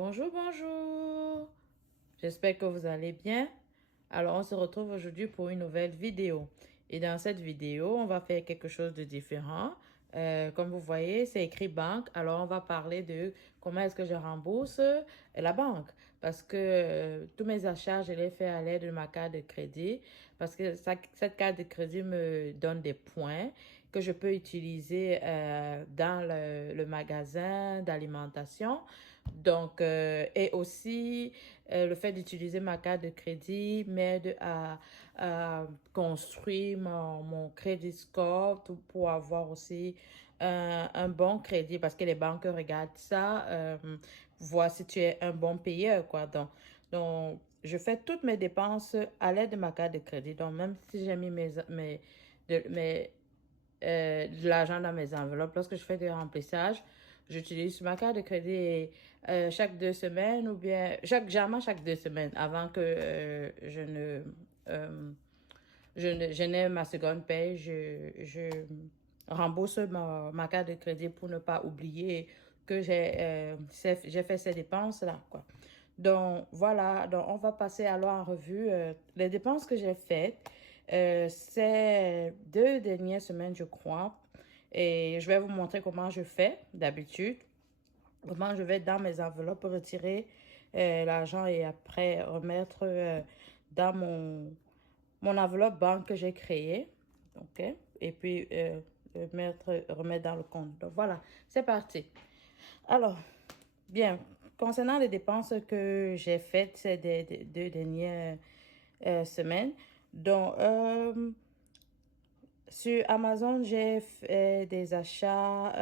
Bonjour, bonjour. J'espère que vous allez bien. Alors, on se retrouve aujourd'hui pour une nouvelle vidéo. Et dans cette vidéo, on va faire quelque chose de différent. Comme vous voyez, c'est écrit banque. Alors, on va parler de comment est-ce que je rembourse la banque. Parce que tous mes achats, je les fais à l'aide de ma carte de crédit. Parce que cette carte de crédit me donne des points que je peux utiliser dans le magasin d'alimentation. Donc, et aussi, le fait d'utiliser ma carte de crédit m'aide à construire mon crédit score pour avoir aussi un bon crédit parce que les banques regardent ça, voir si tu es un bon payeur, quoi. Donc, je fais toutes mes dépenses à l'aide de ma carte de crédit. Donc, même si j'ai mis de l'argent dans mes enveloppes. Lorsque je fais des remplissages, j'utilise ma carte de crédit chaque 2 semaines ou bien chaque 2 semaines avant que euh, je n'ai ma seconde paye. Je rembourse ma carte de crédit pour ne pas oublier que j'ai fait ces dépenses-là, quoi. Donc, voilà. Donc, on va passer alors en revue les dépenses que j'ai faites ces 2 dernières semaines, je crois. Et je vais vous montrer comment je fais d'habitude. Comment je vais dans mes enveloppes retirer l'argent et après remettre dans mon enveloppe banque que j'ai créée. OK? Et puis remettre dans le compte. Donc voilà, c'est parti. Alors, bien, concernant les dépenses que j'ai faites ces 2 dernières semaines, donc sur Amazon, j'ai fait des achats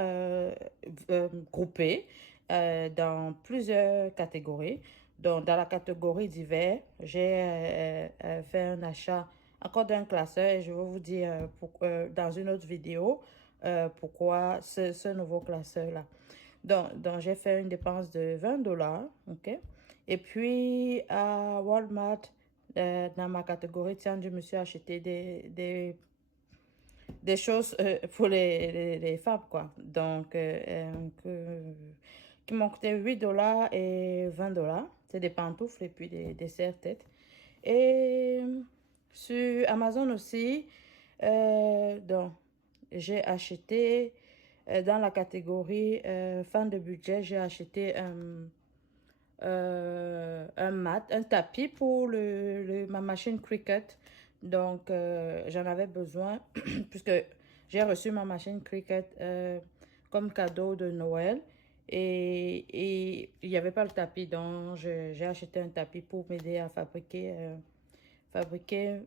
groupés dans plusieurs catégories. Donc, dans la catégorie divers, j'ai fait un achat encore d'un classeur et je vais vous dire dans une autre vidéo pourquoi ce nouveau classeur-là. Donc j'ai fait une dépense de $20, OK? Et puis, à Walmart, dans ma catégorie, tiens, je me suis acheté des choses pour les femmes, quoi. Donc, qui m'ont coûté $8 et $20. C'est des pantoufles et puis des serre-têtes. Et sur Amazon aussi, donc, j'ai acheté dans la catégorie fin de budget, j'ai acheté un mat, un tapis pour ma machine Cricut. Donc, j'en avais besoin puisque j'ai reçu ma machine Cricut comme cadeau de Noël. Et il n'y avait pas le tapis, donc j'ai acheté un tapis pour m'aider à fabriquer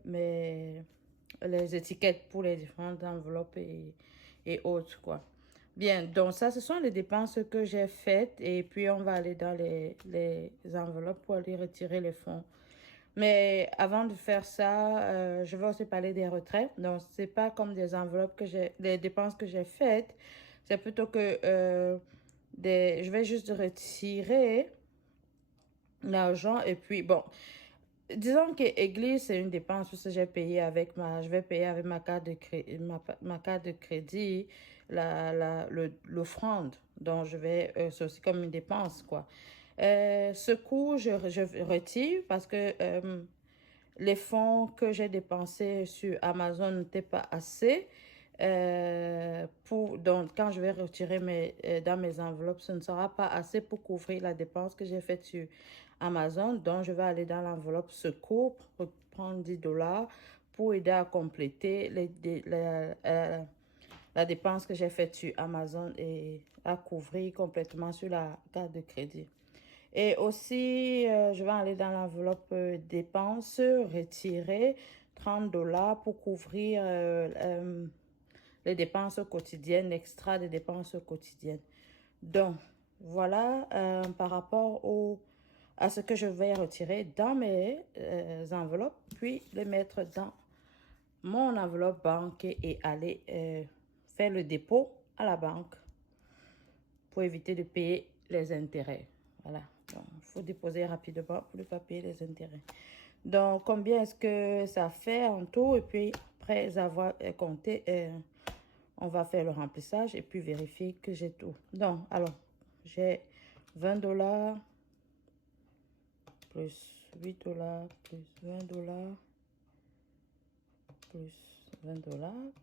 les étiquettes pour les différentes enveloppes et autres, quoi. Bien, donc ça, ce sont les dépenses que j'ai faites et puis on va aller dans les enveloppes pour aller retirer les fonds. Mais avant de faire ça, je vais aussi parler des retraits. Donc, c'est pas comme des enveloppes des dépenses que j'ai faites. C'est plutôt que je vais juste retirer l'argent et puis bon, disons que église, c'est une dépense parce que je vais payer avec ma carte de crédit, ma carte de crédit, l'offrande. Donc, c'est aussi comme une dépense, quoi. Ce coût, je retire parce que les fonds que j'ai dépensés sur Amazon n'étaient pas assez. Donc, quand je vais retirer dans mes enveloppes, ce ne sera pas assez pour couvrir la dépense que j'ai faite sur Amazon. Donc, je vais aller dans l'enveloppe secours, prendre $10 pour aider à compléter la dépense que j'ai faite sur Amazon et à couvrir complètement sur la carte de crédit. Et aussi, je vais aller dans l'enveloppe dépenses, retirer $30 pour couvrir les dépenses quotidiennes, l'extra des dépenses quotidiennes. Donc, voilà par rapport à ce que je vais retirer dans mes enveloppes, puis les mettre dans mon enveloppe banque et aller faire le dépôt à la banque pour éviter de payer les intérêts. Voilà. Donc, il faut déposer rapidement pour ne pas payer les intérêts. Donc, combien est-ce que ça fait en tout? Et puis, après avoir compté, on va faire le remplissage et puis vérifier que j'ai tout. Donc, alors, j'ai $20 plus 8 $, plus 20 $, plus 20 $.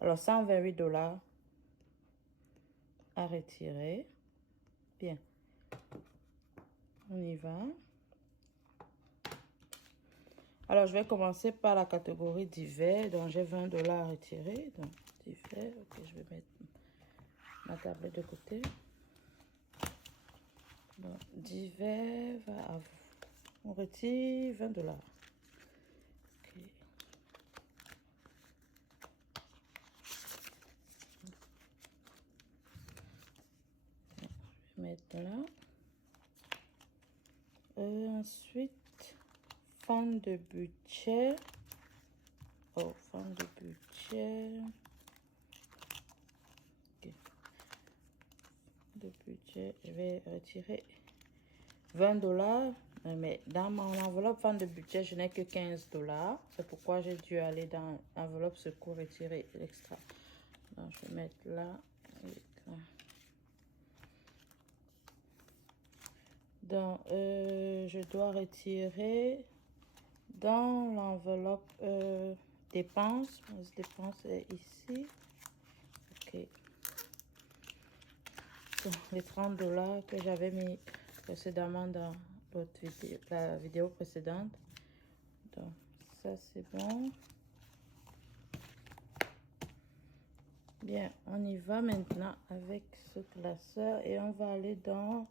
Alors, 128 $ à retirer. Bien. On y va. Alors, je vais commencer par la catégorie divers. Donc, j'ai 20 $ à retirer. Donc, divers. Ok, je vais mettre ma tablette de côté. Donc, divers va à vous. On retire 20 $. Ok. Je vais mettre là. Ensuite, fin de budget. Oh, fin de budget. Okay. De budget, je vais retirer 20 $. Mais dans mon enveloppe fin de budget, je n'ai que 15 $. C'est pourquoi j'ai dû aller dans l'enveloppe secours retirer l'extra. Donc, je vais mettre là et là. Donc, je dois retirer dans l'enveloppe dépenses. Les dépenses est ici. Ok. Donc, les 30 $ que j'avais mis précédemment dans l'autre vidéo, la vidéo précédente. Donc, ça c'est bon. Bien, on y va maintenant avec ce classeur et on va aller dans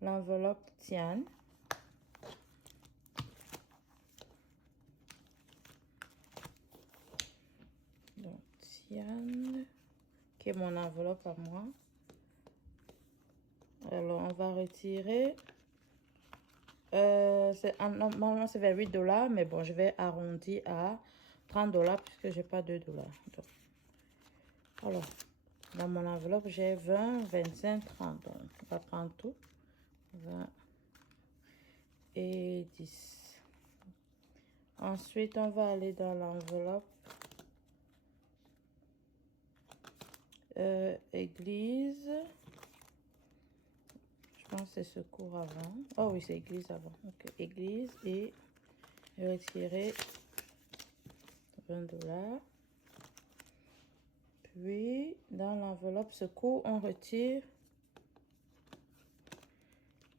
l'enveloppe Tian. Donc, Tian, qui est mon enveloppe à moi. Alors, on va retirer. Normalement, c'est vers 8 $, mais bon, je vais arrondir à 30 $ puisque j'ai pas 2 $. Donc, alors, dans mon enveloppe, j'ai 20, 25, 30. Donc, on va prendre tout. 20 et 10. Ensuite, on va aller dans l'enveloppe église. Je pense que c'est secours avant. Oh oui, c'est église avant. Ok, église et retirer 20 $. Puis, dans l'enveloppe secours, on retire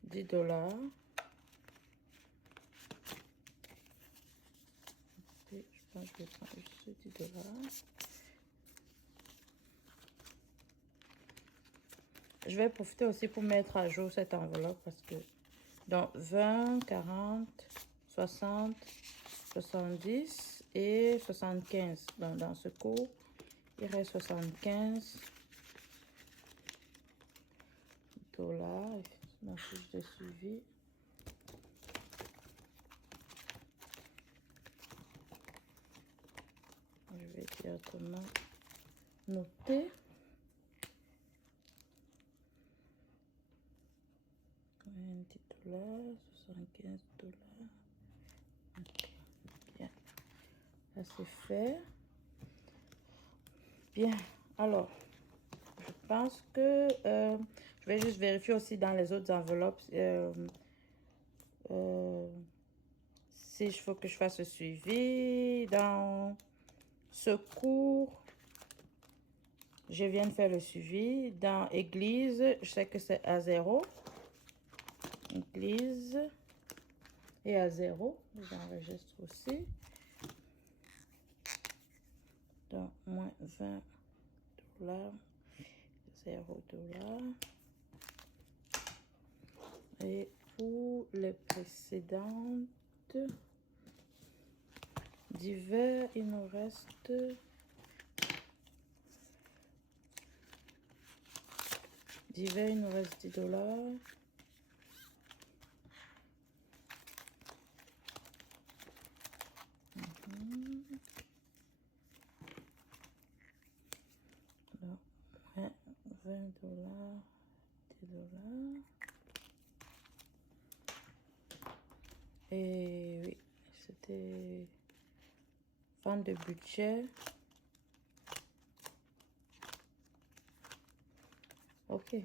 10 $. Et je pense que je vais prendre juste 10 $. Je vais profiter aussi pour mettre à jour cette enveloppe parce que donc 20, 40, 60, 70 et 75. Donc dans ce cours, il reste 75 $. Ma fiche de suivi. Je vais directement noter. $, 75 $. Okay. Bien. Là, c'est fait. Bien. Alors, je pense que je vais juste vérifier aussi dans les autres enveloppes si il faut que je fasse le suivi. Dans secours, je viens de faire le suivi. Dans église, je sais que c'est à 0. Église et à 0. J'enregistre aussi. Donc, moins 20 $, 0 $. Et pour les précédentes, divers, il nous reste divers, il nous reste 10 $. Donc, 20 $, 10 $. Et oui, c'était fin de budget. Ok,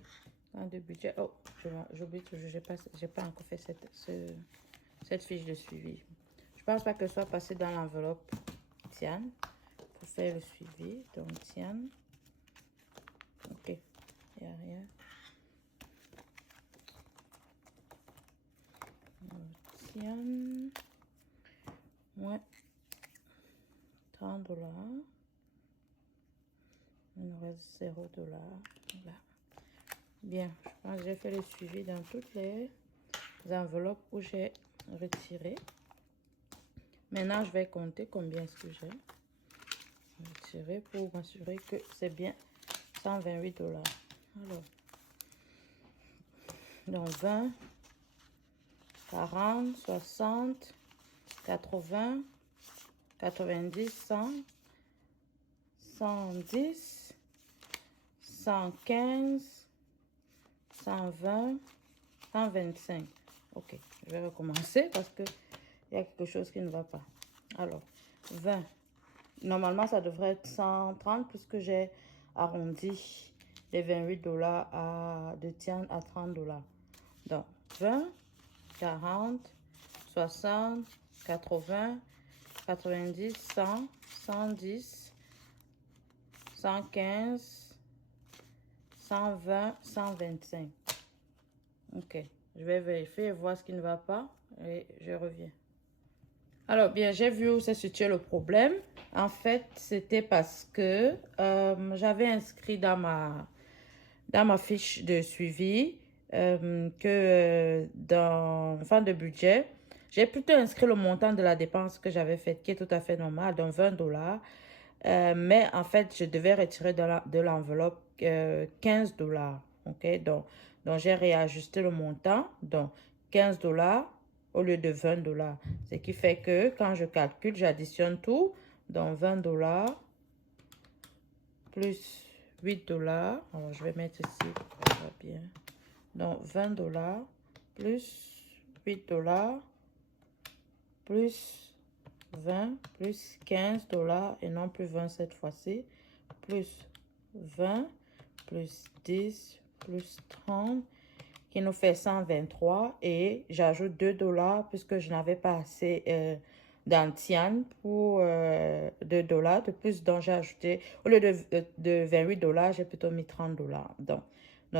Fin de budget. Oh, j'oublie toujours, j'ai pas encore fait cette fiche de suivi. Je pense pas que ce soit passé dans l'enveloppe Tian pour faire le suivi. Donc, Tian. Ok, il n'y a rien. Tian. Ouais. 30 $. Il nous reste 0 $. Voilà. Bien, je pense que j'ai fait le suivi dans toutes les enveloppes où j'ai retiré. Maintenant, je vais compter combien est-ce que j'ai retiré pour m'assurer que c'est bien 128 $. Alors, donc 20, 40, 60, 80, 90, 100, 110, 115, 120, 125. Ok, je vais recommencer parce que il y a quelque chose qui ne va pas. Alors, 20. Normalement, ça devrait être 130 puisque j'ai arrondi les 28 $ de Tian à 30 $. Donc, 20, 40, 60, 80, 90, 100, 110, 115, 120, 125. Ok, je vais vérifier et voir ce qui ne va pas et je reviens. Alors, bien, j'ai vu où se situait le problème. En fait, c'était parce que j'avais inscrit dans ma fiche de suivi que dans fin de budget, j'ai plutôt inscrit le montant de la dépense que j'avais faite, qui est tout à fait normal, donc 20 $. Mais en fait, je devais retirer de l'enveloppe 15 $. Ok, donc j'ai réajusté le montant, donc 15 $ au lieu de 20 $. Ce qui fait que quand je calcule, j'additionne tout. Donc 20 $ plus 8 $. Alors je vais mettre ici, ça va bien. Donc 20 $ plus 8 $ plus 20 plus 15 $ et non plus 20 cette fois-ci, plus 20 plus 10 plus 30 qui nous fait 123 et j'ajoute 2 $ puisque je n'avais pas assez d'Antian pour 2 $ de plus, donc j'ai ajouté au lieu de 28 $, j'ai plutôt mis 30 $. Donc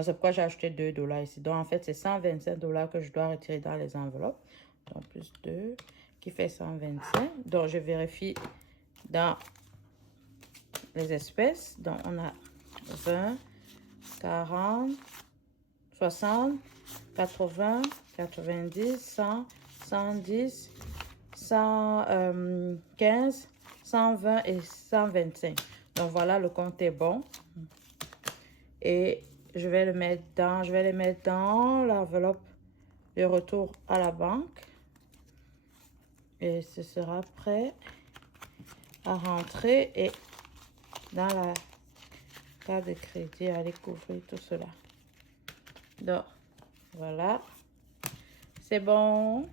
c'est pourquoi j'ai ajouté 2 $ ici. Donc en fait c'est 125 $ que je dois retirer dans les enveloppes. Donc plus 2 qui fait 125. Donc je vérifie dans les espèces. Donc on a 20, 40, 60, 80, 90, 100, 110, 115, 120 et 125. Donc voilà, le compte est bon. Et je vais les mettre dans l'enveloppe de retour à la banque. Et ce sera prêt à rentrer et dans la carte de crédit à découvrir tout cela. Donc, voilà. C'est bon.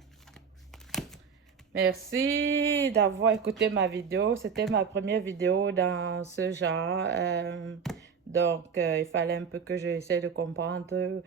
Merci d'avoir écouté ma vidéo. C'était ma première vidéo dans ce genre. Donc, il fallait un peu que j'essaie de comprendre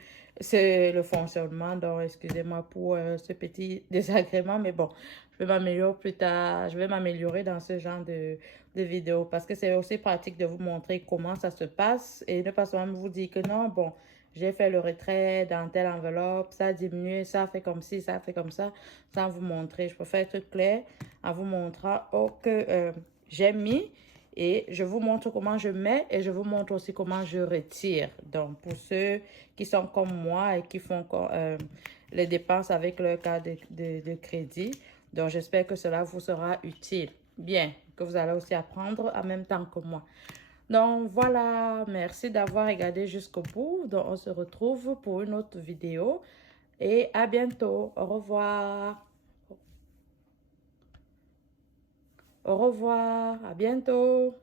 le fonctionnement. Donc, excusez-moi pour ce petit désagrément. Mais bon, je vais m'améliorer plus tard. Je vais m'améliorer dans ce genre de vidéos. Parce que c'est aussi pratique de vous montrer comment ça se passe. Et ne pas seulement vous dire que non, bon, j'ai fait le retrait dans telle enveloppe, ça a diminué, ça a fait comme ci, ça a fait comme ça, sans vous montrer. Je préfère être clair en vous montrant que j'ai mis et je vous montre comment je mets et je vous montre aussi comment je retire. Donc, pour ceux qui sont comme moi et qui font les dépenses avec leur carte de crédit, donc j'espère que cela vous sera utile. Bien, que vous allez aussi apprendre en même temps que moi. Donc voilà, merci d'avoir regardé jusqu'au bout. Donc on se retrouve pour une autre vidéo et à bientôt. Au revoir. Au revoir, à bientôt.